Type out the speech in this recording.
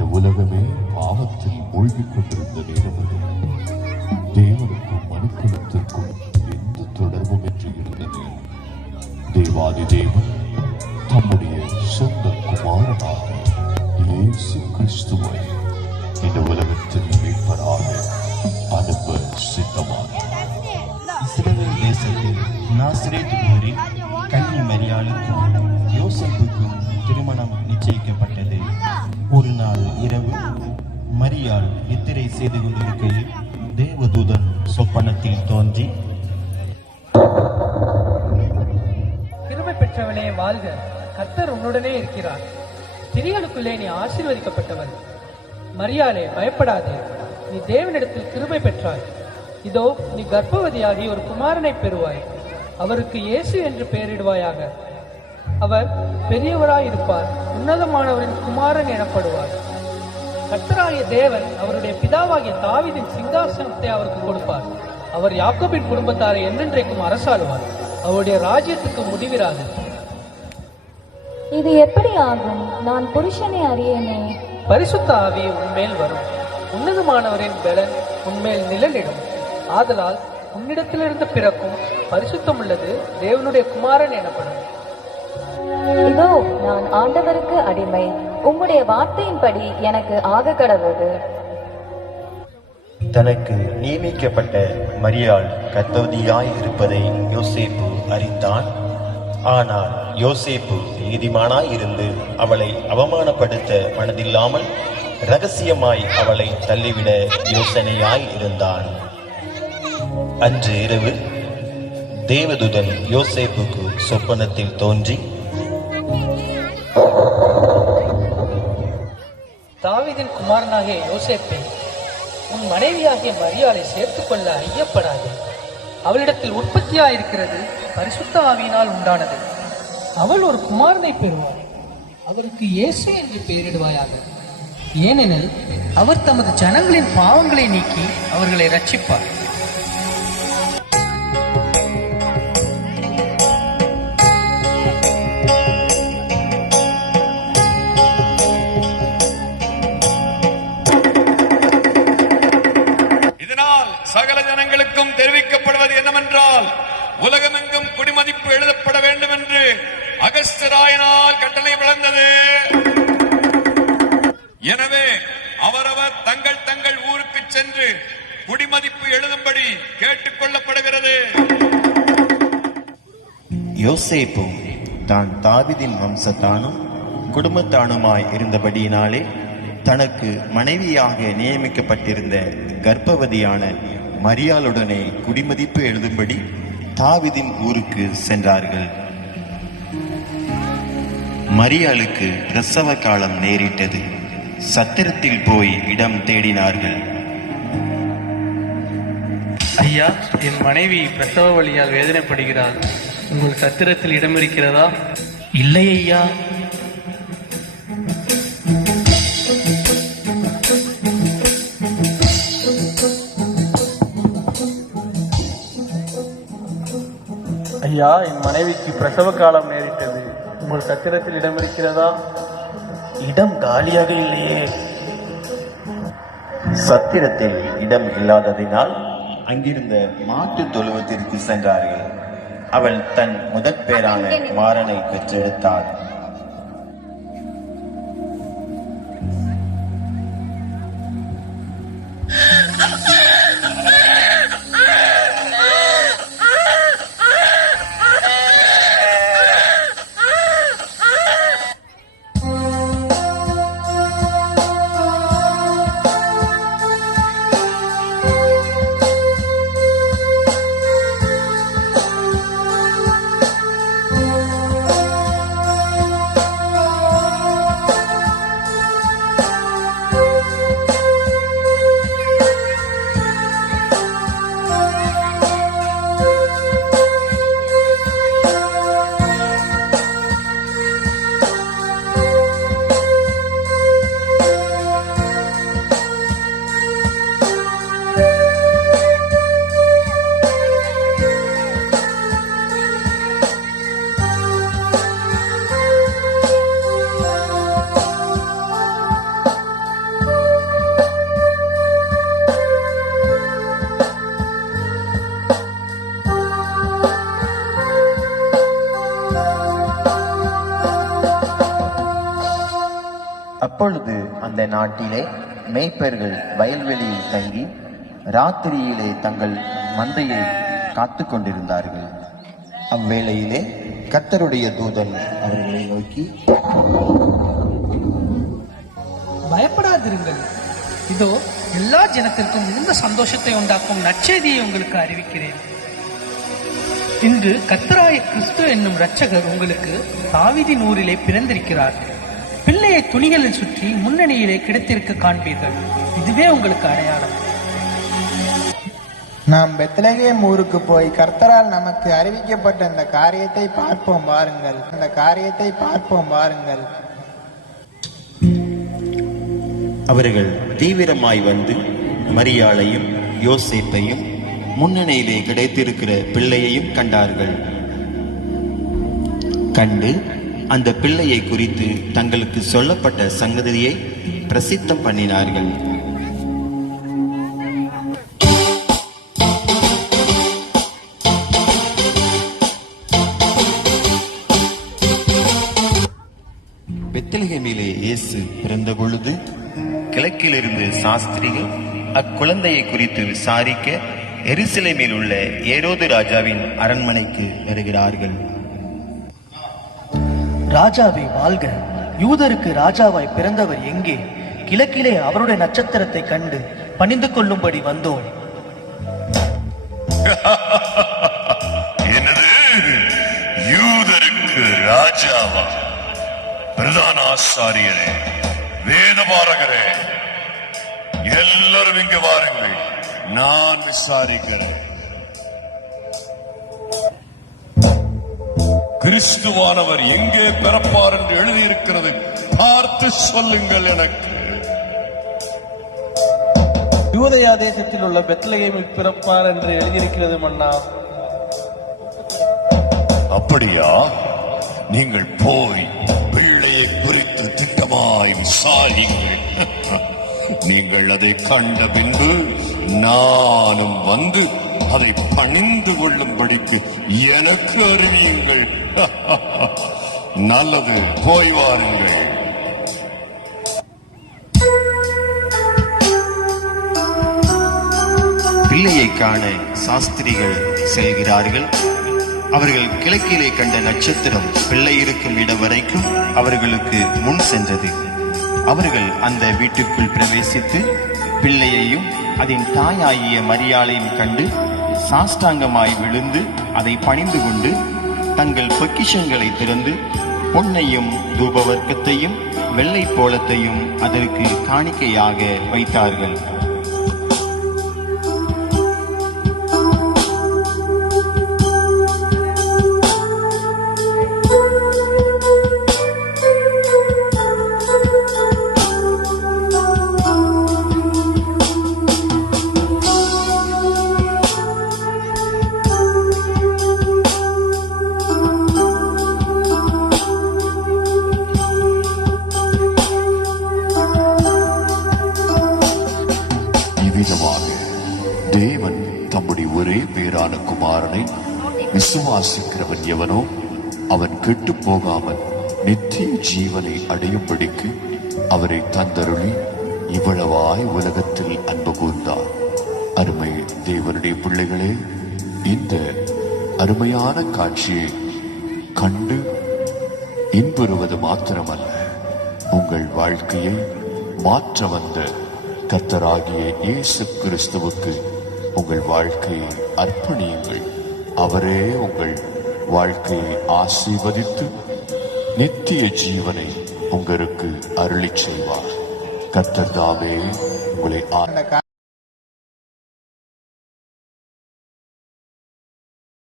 இந்த உலகமே பாவத்தில் மூழ்கிக் கொண்டிருந்த நேரம் அது. தேவனுக்கும் மனுக்குலத்திற்கும் எந்த தொடர்பும் என்று இருந்த நேரம் தேவாதி தேவன் தம்முடைய சொந்த குமாரனாக இயேசு கிறிஸ்துவை இந்த உலகத்தில் மீட்பராக அனுப்ப சித்தமானார். இஸ்ரவேல் தேசத்தில் நாசரேத் ஊரில் கன்னி மரியாளுக்கும் யோசேப்புக்கும் திருமணம் நிச்சயிக்கப்பட்டது. ஒரு நாள் இரவு மரியாள் நித்திரை செய்து கொண்டிருக்கையில் தேவதூதன் சொப்பனத்தில் தோன்றி, கிருபை பெற்றவனே வாழ்க, கர்த்தர் உன்னுடனே இருக்கிறார், ஸ்திரீகளுக்குள்ளே நீ ஆசீர்வதிக்கப்பட்டவள். மரியாளே பயப்படாதே, நீ தேவனிடத்தில் கிருபை பெற்றாய். இதோ நீ கர்ப்பவதியாகி ஒரு குமாரனை பெறுவாய். அவருக்கு இயேசு என்று பெயரிடுவாயாக. அவர் பெரியவராயிருப்பார், உன்னதமானவரின் குமாரன் எனப்படுவார். கர்த்தராகிய தேவன் அவருடைய பிதாவாகிய தாவீதின் சிங்காசனத்தை அவருக்கு கொடுப்பார். அவர் யாக்கோபின் குடும்பத்தாரை என்றென்றைக்கும் அரசாளுவார். அவருடைய ராஜ்யத்துக்கு முடிவிராது. இது எப்படி ஆகும்? நான் புருஷனை அறியேனே. பரிசுத்த ஆவி உன்மேல் வரும், உன்னதமானவரின் பலன் உன்மேல் நிழலிடும். ஆதலால் உன்னிடத்திலிருந்து பிறக்கும் பரிசுத்தம் உள்ளது தேவனுடைய குமாரன் எனப்படும். இதோ நான் ஆண்டவருக்கு அடிமை, உம்முடைய வார்த்தையின்படி எனக்கு ஆக கடவுது. தனக்கு நியமிக்கப்பட்ட மரியாள் கர்த்தவதியாய் இருப்பதை யோசேப்பு அறிந்தான். ஆனால் யோசேப்பு நீதிமானாய் இருந்து அவளை அவமானப்படுத்த மனதில்லாமல் இரகசியமாய் அவளை தள்ளிவிட யோசனையாய் இருந்தான். அன்று இரவு தேவதூதன் யோசேப்புக்கு சொப்பனத்தில் தோன்றி, தாவீதின் குமாரனாகிய யோசேப்பே, உன் மனைவியாகிய மரியாளை சேர்த்துக் கொள்ள ஐயப்படாது. அவளிடத்தில் உற்பத்தியாயிருக்கிறது பரிசுத்த ஆவியினால் உண்டானது. அவள் ஒரு குமாரனை பெறுவாள். அவருக்கு இயேசு என்று பெயரிடுவாயாக. ஏனெனில் அவர் தமது ஜனங்களின் பாவங்களை நீக்கி அவர்களை ரட்சிப்பார். சகல ஜனங்களுக்கும் தெரிவிக்கப்படுவது என்னவென்றால், உலகமெங்கும் குடிமதிப்பு எழுதப்பட வேண்டும் என்று அகஸ்தியராயனால் கட்டளை வழங்கது. எனவே அவரவர் தங்கள் தங்கள் ஊருக்கு சென்று குடிமதிப்பு எழுதும்படி கேட்டுக் கொள்ளப்படுகிறது. யோசேப்பு தான் தாவீதின் வம்சத்தானும் குடும்பத்தானுமாய் இருந்தபடியினாலே தனக்கு மனைவியாக நியமிக்கப்பட்டிருந்த கர்ப்பவதியான மரியாளுடனே குடிமதிப்பு எழுதும்படி தாவீதின் ஊருக்கு சென்றார்கள். மரியாளுக்கு பிரசவ காலம் நேரிட்டது. சத்திரத்தில் போய் இடம் தேடினார்கள். ஐயா, என் மனைவி பிரசவ வலியால் வேதனைப்படுகிறாள். உங்கள் சத்திரத்தில் இடம் இருக்கிறதா? இல்லை ஐயா. ஐயா, என் மனைவிக்கு பிரசவ காலம் நேரிட்டது. உங்கள் சத்திரத்தில் இடம் இருக்கிறதா? இடம் காலியாக இல்லையே. சத்திரத்தில் இடம் இல்லாததினால் அங்கிருந்த மாட்டு தொழுவத்திற்கு சென்றார்கள். அவள் தன் முதற் பேரான குமாரனை பெற்றெடுத்தாள். அப்பொழுது அந்த நாட்டிலே மேய்ப்பர்கள் வயல்வெளியில் தங்கி ராத்திரியிலே தங்கள் மந்தையை காத்து கொண்டிருந்தார்கள். அவ்வேளையிலே கர்த்தருடைய தூதன் அவர்களை நோக்கி, பயப்படாதிருங்கள், இதோ எல்லா ஜனத்திற்கும் மிகுந்த சந்தோஷத்தை உண்டாக்கும் நற்செய்தியை உங்களுக்கு அறிவிக்கிறேன். இன்று கர்த்தராய கிறிஸ்து என்னும் இரட்சகர் உங்களுக்கு தாவீதின் ஊரிலே பிறந்திருக்கிறார். பிள்ளையை துணிகளில் சுற்றி முன்னணியிலே கிடைத்திருக்க காண்பீர்கள். இதுவே உங்களுக்கு அடையாளம். நாம் பெத்லகேம் ஊருக்கு போய் கர்த்தரால் நமக்கு அறிவிக்கப்பட்ட அந்த காரியத்தை பார்ப்போம் வாருங்கள். அவர்கள் தீவிரமாய் வந்து மரியாளையும் யோசேப்பையும் முன்னணியிலே கிடைத்திருக்கிற பிள்ளையையும் கண்டார்கள். கண்டு அந்த பிள்ளையை குறித்து தங்களுக்கு சொல்லப்பட்ட சங்கதியை பிரசித்தம் பண்ணினார்கள். பெத்லகேமிலே இயேசு பிறந்த பொழுது கிழக்கிலிருந்து சாஸ்திரிகள் அக்குழந்தையை குறித்து விசாரிக்க எருசலேமில் உள்ள ஏரோது ராஜாவின் அரண்மனைக்கு வருகிறார்கள். ராஜாவே வாழ்க! யூதருக்கு ராஜாவாய் பிறந்தவர் எங்கே? கிழக்கிலே அவருடைய நட்சத்திரத்தை கண்டு பணிந்து கொள்ளும்படி வந்தோம். என்னது, யூதருக்கு ராஜாவா? பிரதான ஆசாரியரே, வேதபாரகரே, எல்லாரும் இங்கு வாருங்கள், நான் விசாரிக்கிறேன். கிறிஸ்துவானவர் எங்கே பிறப்பார் என்று எழுதியிருக்கிறது, பார்த்து சொல்லுங்கள் எனக்கு. யூதயா தேசத்தில் உள்ள பெத்லகேமில் பிறப்பார் என்று எழுதியிருக்கிறது மன்னா. அப்படியா? நீங்கள் போய் பிள்ளையை குறித்து திட்டமாய் விசாரிங்கள். நீங்கள் அதை கண்ட பின்பு நானும் வந்து அதை பணிந்து கொள்ளும்படிக்கு எனக்கு அறிவியுங்கள். நல்லது, போய் வாருங்கள். பிள்ளையை காண சாஸ்திரிகள் செல்கிறார்கள். அவர்கள் கிழக்கிலே கண்ட நட்சத்திரம் பிள்ளை இருக்கும் இடம் வரைக்கும் அவர்களுக்கு முன் சென்றது. அவர்கள் அந்த வீட்டுக்குள் பிரவேசித்து பிள்ளையையும் அதன் தாயாகிய மரியாளையும் கண்டு சாஷ்டாங்கமாய் விழுந்து அதை பணிந்து கொண்டு தங்கள் பொக்கிஷங்களை திறந்து பொன்னையும் தூபவர்க்கத்தையும் வெள்ளை போலத்தையும் அதற்கு காணிக்கையாக வைத்தார்கள். இவ்விதமாக தேவன் தம்முடைய ஒரே பேரான குமாரனை விசுவாசிக்கிறவன் எவனோ அவன் கெட்டு போகாமல் நித்திய ஜீவனை அடையும்படிக்கு அவரை தந்தருளி இவ்வளவாய் உலகத்தில் அன்பு கூர்ந்தார். அருமை தேவனுடைய பிள்ளைகளே, இந்த அருமையான காட்சியை கண்டு இன்புறுவது மாத்திரமல்ல, உங்கள் வாழ்க்கையை மாற்ற வந்த கர்த்தராகிய இயேசு கிறிஸ்துவுக்கு உங்கள் வாழ்க்கையை அர்ப்பணியுங்கள். அவரே உங்கள் வாழ்க்கையை ஆசீர்வதித்து நித்திய ஜீவனை உங்களுக்கு அருளிச் செய்வார். கர்த்தர் தாமே உங்களை